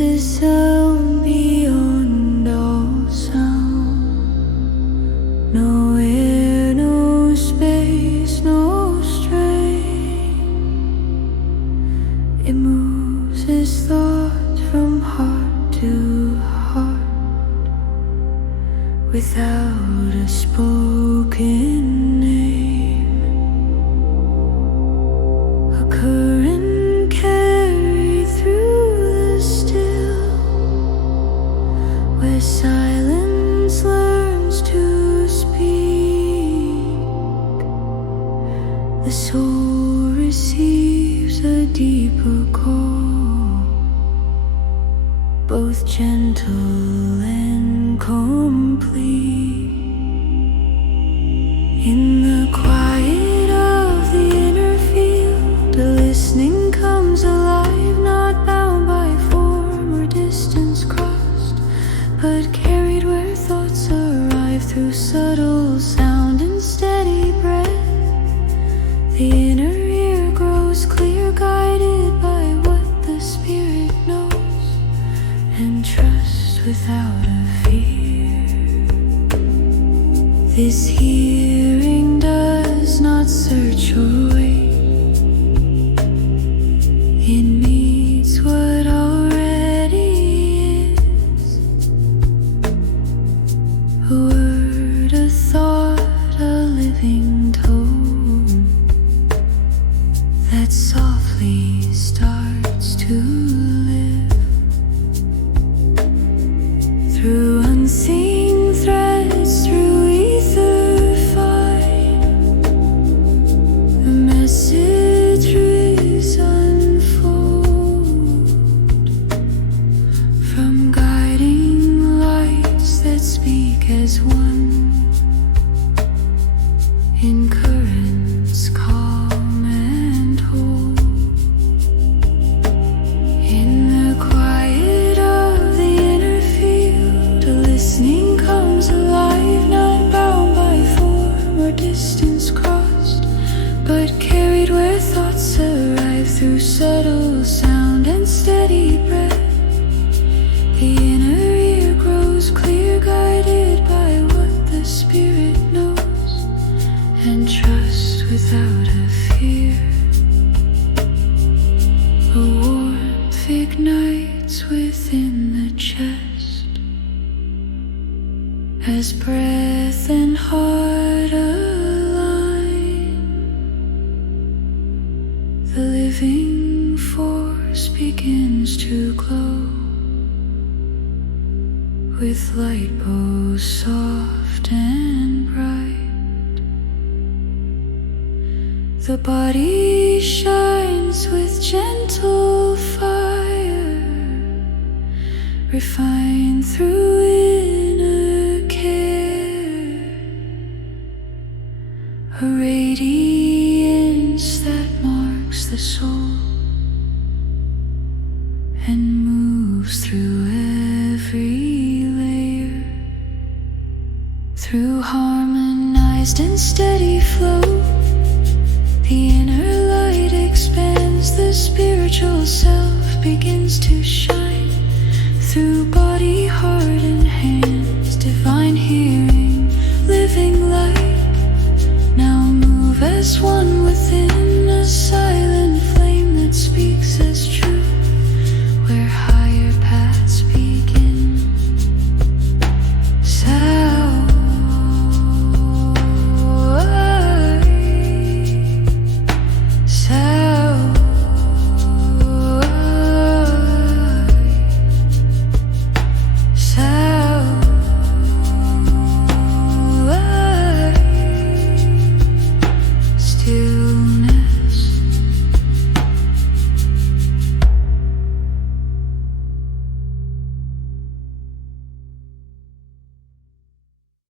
a sound beyond all sound. No air, no space, no strain. It moves as thought from heart to heart, without a spoken name. A current carried through the still, where silence learns to speak. The soul receives a deeper call, both gentle and complete. In the quiet of the inner field, a listening comes alive, not bound by form or distance crossed, but carried where thoughts arrive through subtle sound and steady breath. The inner ear grows clear, guided by what the spirit knows, and trust without a fear. This hearing does not search or wait. It meets what already is. A word, a thought, a living tone that softly starts to live. Through unseen threads, through ether fine, the messages unfold, from guiding lights that speak as one, in currents calm and whole. In the quiet of the inner field, a listening comes alive, not bound by form or distance crossed, but carried where thoughts arrive through subtle sound and steady breath. The inner ear grows clear, guided by what the spirit knows, and trust without a fear. A warmth ignites within the chest, as breath and heart align. The living force begins to glow, with light both soft and bright. The body shines with gentle fire, refined through inner care. A radiance that marks the soul and moves through every layer. Through harmonized and steady flow, the inner light expands, the spiritual self begins to shine. Through body, heart, and hands, divine hearing, living light, now move as one within a silence.